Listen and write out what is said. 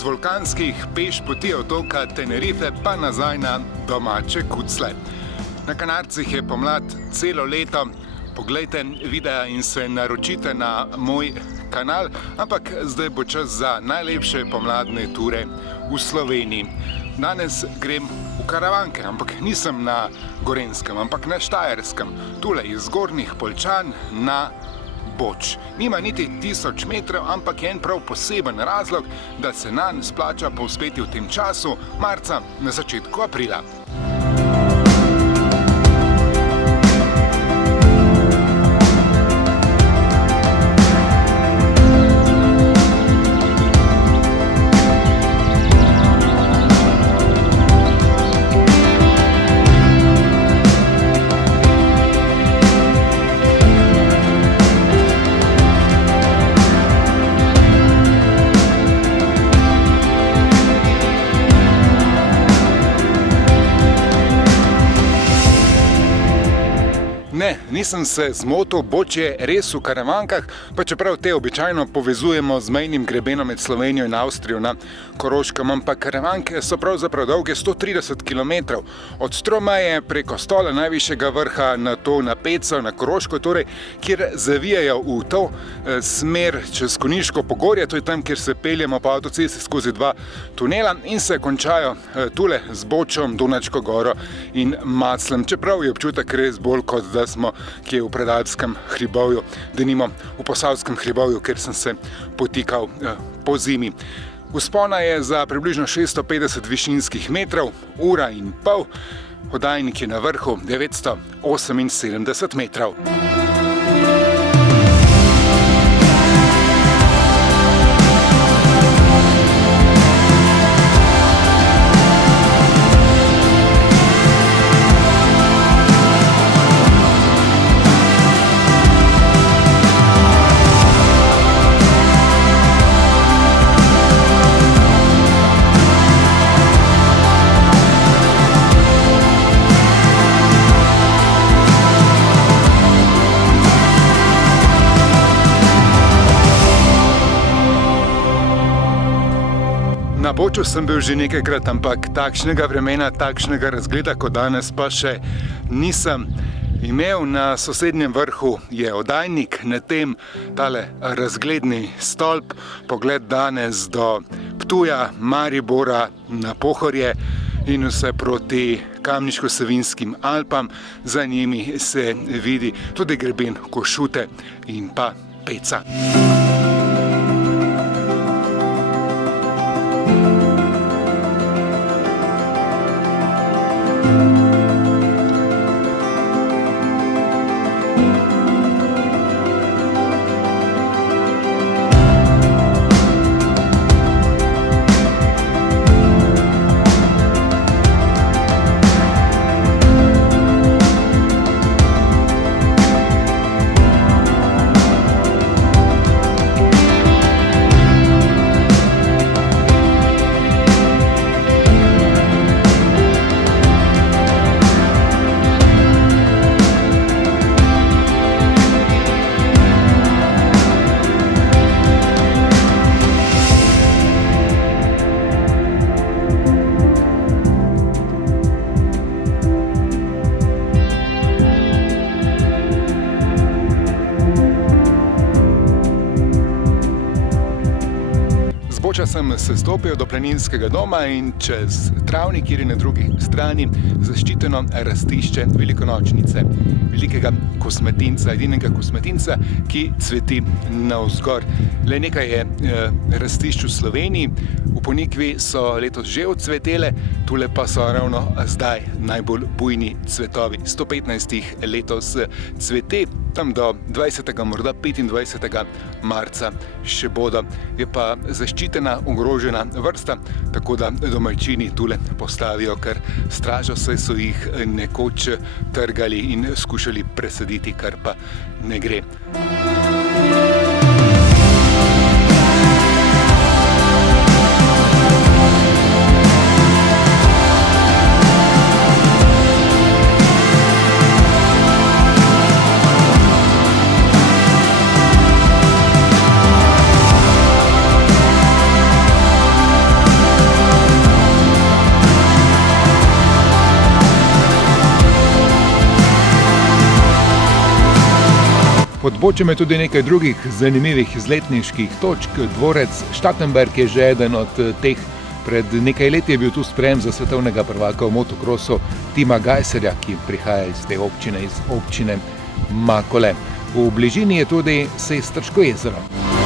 z vulkanskih peš poti otoka Tenerife pa nazaj na domače kucle. Na Kanarcih je pomlad celo leto. Poglejte videa in se naročite na moj kanal, ampak zdaj bo čas za najlepše pomladne ture v Sloveniji. Danes grem v Karavanke, ampak nisem na Gorenjskem, ampak na Štajerskem, tule iz Zgornjih Poljčan na Boč. Nima niti 1000 metrov, ampak je en prav poseben razlog, da se nanj splača povzpeti v tem času, marca na začetku aprila. Ne, nisem se zmotil, Boč je res v Karavankah, pa čeprav te običajno povezujemo z mejnim grebenom med Slovenijo in Avstrijo na Koroškem, ampak Karavanke so pravzaprav dolge 130 km. Od Stromeje preko Stola, najvišjega vrha, na to na Peco, na Koroško, torej, kjer zavijajo v to smer čez Konjiško pogorje, to je tam, kjer se peljemo po avtocesti skozi 2 tunela in se končajo tule z Bočom, Donačko goro in Macljem, čeprav je občutek res bolj kot da smo kje v Predalpskem hribovju, denimo v Posavskem hribovju, kjer sem se potikal po zimi. Vzpona je za približno 650 višinskih metrov, ura in pol, oddajnik je na vrhu 978 metrov. Na Boču sem bil že nekajkrat, ampak takšnega vremena, takšnega razgleda kot danes pa še nisem imel. Na sosednjem vrhu je oddajnik, na tem tale razgledni stolp, pogled danes do Ptuja, Maribora, na Pohorje in vse proti Kamniško-Savinjskim Alpam. Za njimi se vidi tudi greben Košute in pa Peca. Boča sem se stopil do planinskega doma in čez travnik, kjer je na drugi strani zaščiteno rastišče velikonočnice, velikega kosmatinca, edinega kosmatinca, ki cveti navzgor. Le nekaj je rastišč v Sloveniji, v Ponikvi so letos že odcvetele, tule pa so ravno zdaj najbolj bujni cvetovi. 115 jih letos cvete, tam do 20. morda 25. marca še bodo. Je pa zaščitena, ogrožena vrsta, tako da domačini tule postavijo kar stražo, saj so jih nekoč trgali in skušali presaditi, kar pa ne gre. Pod Bočem je tudi nekaj drugih zanimivih izletniških točk. Dvorec Štatenberg je že eden od teh. Pred nekaj leti je bil tu sprejem za svetovnega prvaka v motokrosu Tima Gajserja, ki prihaja iz te občine, iz občine Makole. V bližini je tudi Sestrško jezero.